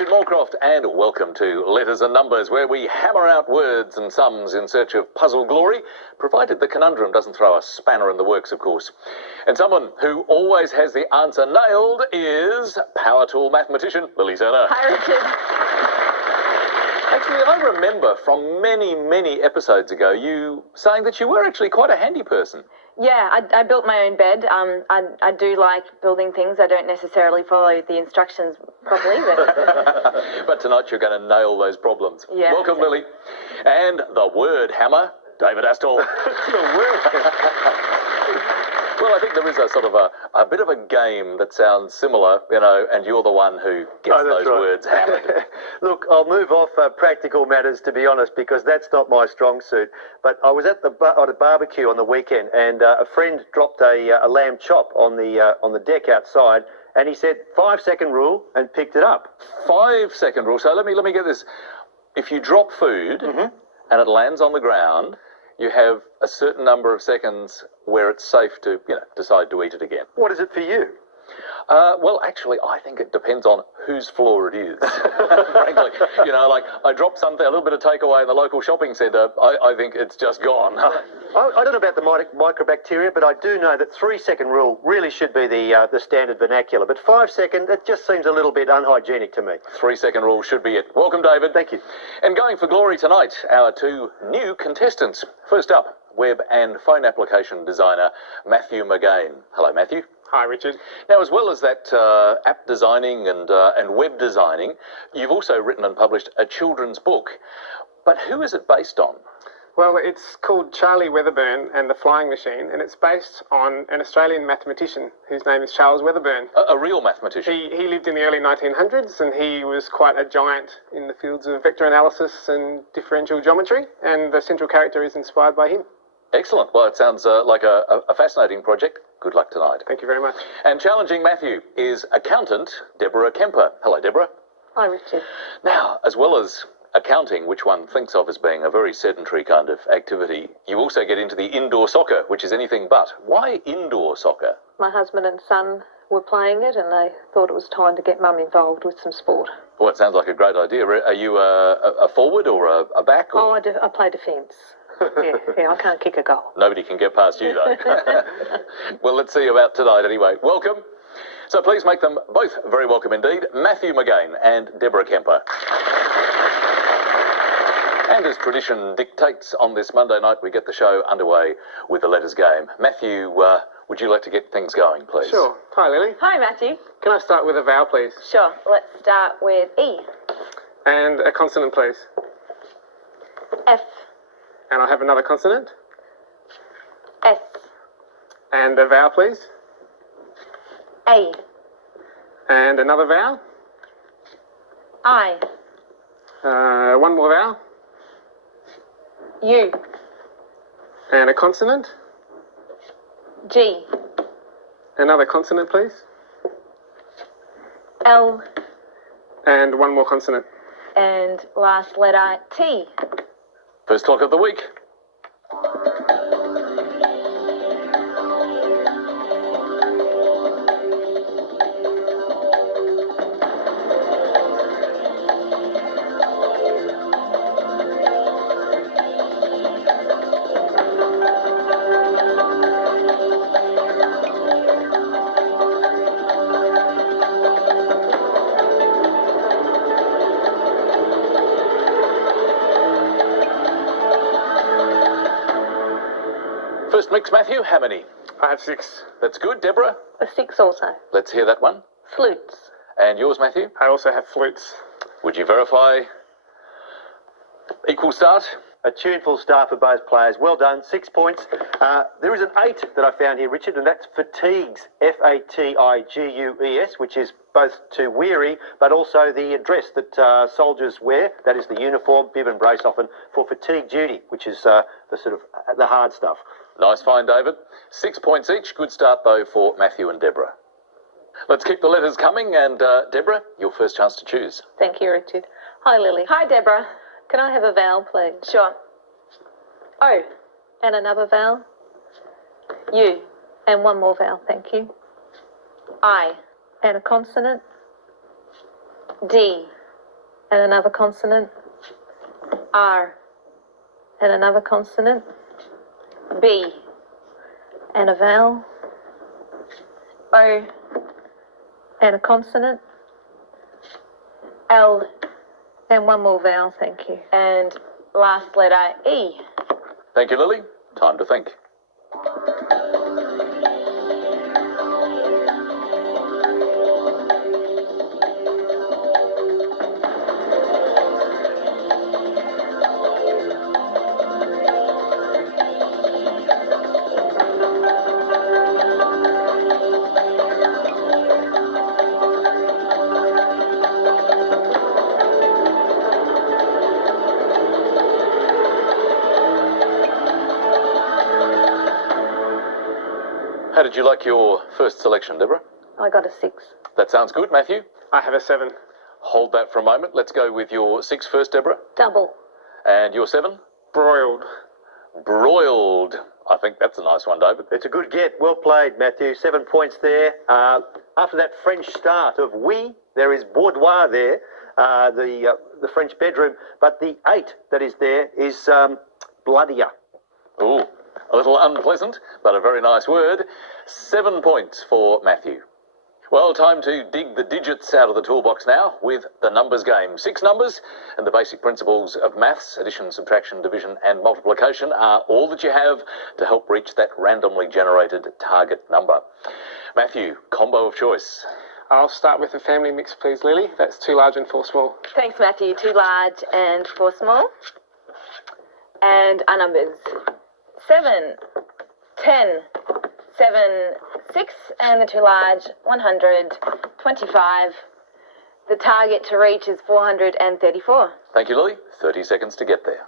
Richard Morecroft, and welcome to Letters and Numbers, where we hammer out words and sums in search of puzzle glory, provided the conundrum doesn't throw a spanner in the works, of course. And someone who always has the answer nailed is power tool mathematician Lily Serna. Hi, Richard. Actually, I remember from many episodes ago you saying that you were actually quite a handy person. Yeah, I built my own bed. I do like building things. I don't necessarily follow the instructions properly, but... But tonight you're going to nail those problems. Yeah. Welcome, Lily. And the word hammer, David Astle. The word hammer. Well, I think there is a sort of a bit of a game that sounds similar, you know, and you're the one who gets those words hammered. Look, I'll move off practical matters, to be honest, because that's not my strong suit. But I was at a barbecue on the weekend, and a friend dropped a lamb chop on the deck outside, and he said 5-second rule and picked it up. 5-second rule. So let me get this. If you drop food and it lands on the ground, you have a certain number of seconds where it's safe to, decide to eat it again. What is it for you? Well, actually, I think it depends on whose floor it is. Frankly, like I dropped something, a little bit of takeaway in the local shopping centre. I think it's just gone. I don't know about the microbacteria, but I do know that 3-second rule really should be the standard vernacular. But 5-second, that just seems a little bit unhygienic to me. 3-second rule should be it. Welcome, David. Thank you. And going for glory tonight, our two new contestants. First up, web and phone application designer Matthew Mcgann. Hello, Matthew. Hi, Richard. Now, as well as that app designing and web designing, you've also written and published a children's book. But who is it based on? Well, it's called Charlie Weatherburn and the Flying Machine, and it's based on an Australian mathematician whose name is Charles Weatherburn. A real mathematician? He lived in the early 1900s, and he was quite a giant in the fields of vector analysis and differential geometry, and the central character is inspired by him. Excellent. Well, it sounds like a fascinating project. Good luck tonight. Thank you very much. And challenging Matthew is accountant Deborah Kemp. Hello, Deborah. Hi, Richard. Now, as well as accounting, which one thinks of as being a very sedentary kind of activity, you also get into the indoor soccer, which is anything but. Why indoor soccer? My husband and son were playing it, and they thought it was time to get Mum involved with some sport. Well, it sounds like a great idea. Are you a forward or a back? Or? Oh, I play defence. Yeah, I can't kick a goal. Nobody can get past you, though. Well, let's see about tonight anyway. Welcome. So please make them both very welcome indeed, Matthew Mcgann and Deborah Kemp. And as tradition dictates, on this Monday night we get the show underway with the letters game. Matthew, would you like to get things going, please? Sure. Hi, Lily. Hi, Matthew. Can I start with a vowel, please? Sure. Let's start with E. And a consonant, please. F. And I'll have another consonant. S. And a vowel, please. A. And another vowel. I. One more vowel. U. And a consonant. G. Another consonant, please. L. And one more consonant. And last letter, T. First clock of the week. First mix, Matthew, how many? I have 6. That's good. Deborah? A 6 also. Let's hear that one. Flutes. And yours, Matthew? I also have flutes. Would you verify? Equal start? A tuneful start for both players. Well done. 6 points. There is an 8 that I found here, Richard, and that's fatigues. F-A-T-I-G-U-E-S, which is both to weary, but also the dress that soldiers wear. That is the uniform, bib and brace often, for fatigue duty, which is the sort of the hard stuff. Nice find, David. 6 points each. Good start, though, for Matthew and Deborah. Let's keep the letters coming, and Deborah, your first chance to choose. Thank you, Richard. Hi, Lily. Hi, Deborah. Can I have a vowel, please? Sure. O. And another vowel. U. And one more vowel, thank you. I. And a consonant. D. And another consonant. R. And another consonant. B. And a vowel. O. And a consonant. L. And one more vowel, thank you. And last letter E. Thank you, Lily. Time to think. How did you like your first selection, Deborah? I got a 6. That sounds good, Matthew. I have a 7. Hold that for a moment. Let's go with your 6 first, Deborah. Double. And your 7? Broiled. Broiled. I think that's a nice one, David. It's a good get. Well played, Matthew. 7 points there. After that French start of oui, there is boudoir there, the French bedroom. But the 8 that is there is bloodier. Ooh, a little unpleasant, but a very nice word. 7 points for Matthew. Well, time to dig the digits out of the toolbox now with the numbers game. 6 numbers and the basic principles of maths, addition, subtraction, division and multiplication are all that you have to help reach that randomly generated target number. Matthew, combo of choice. I'll start with the family mix, please, Lily. That's 2 large and 4 small. Thanks, Matthew. 2 large and 4 small. And our numbers. 7, 10, 7, 6, and the 2 large, 100, 25. The target to reach is 434. Thank you, Lily. 30 seconds to get there.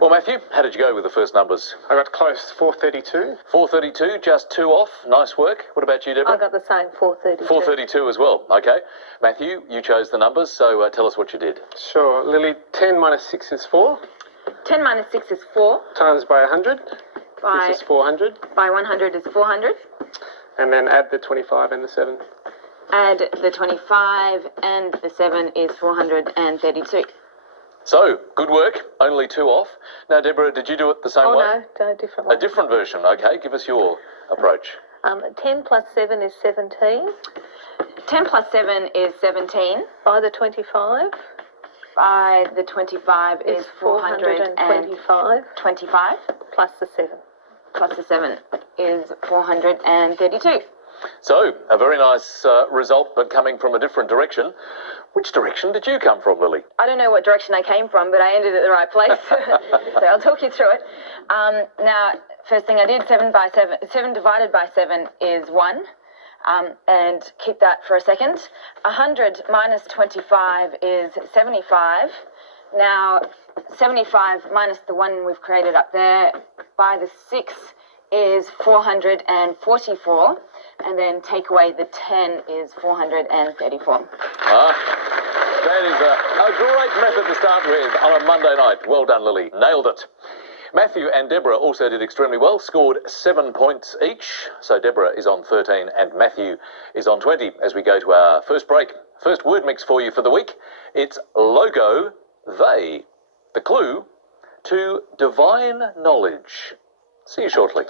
Well, Matthew, how did you go with the first numbers? I got close. 432. 432, just 2 off. Nice work. What about you, Deborah? I got the same, 432. 432 as well. Okay. Matthew, you chose the numbers, so tell us what you did. Sure. Lily, 10 minus 6 is 4. 10 minus 6 is 4. Times by 100. By, This is 400. by 100 is 400. And then add the 25 and the 7. Add the 25 and the 7 is 432. So, good work. Only 2 off. Now, Deborah, did you do it the same Oh, way? no, different one. A different version. Okay, give us your approach. 10 plus 7 is 17. 10 plus 7 is 17. By the 25 By the 25 is 425. 425. Plus the 7. Plus the 7 is 432. So, a very nice result, but coming from a different direction. Which direction did you come from, Lily? I don't know what direction I came from, but I ended at the right place. So I'll talk you through it. Now, first thing I did, 7 divided by 7 is 1. And keep that for a second. 100 minus 25 is 75. Now, 75 minus the 1 we've created up there by the 6 is 444. And then take away the 10 is 434. That is a great method to start with on a Monday night. Well done, Lily. Nailed it. Matthew and Deborah also did extremely well, scored 7 points each. So Deborah is on 13 and Matthew is on 20 as we go to our first break. First word mix for you for the week. It's logo, they. The clue, to divine knowledge. See you shortly.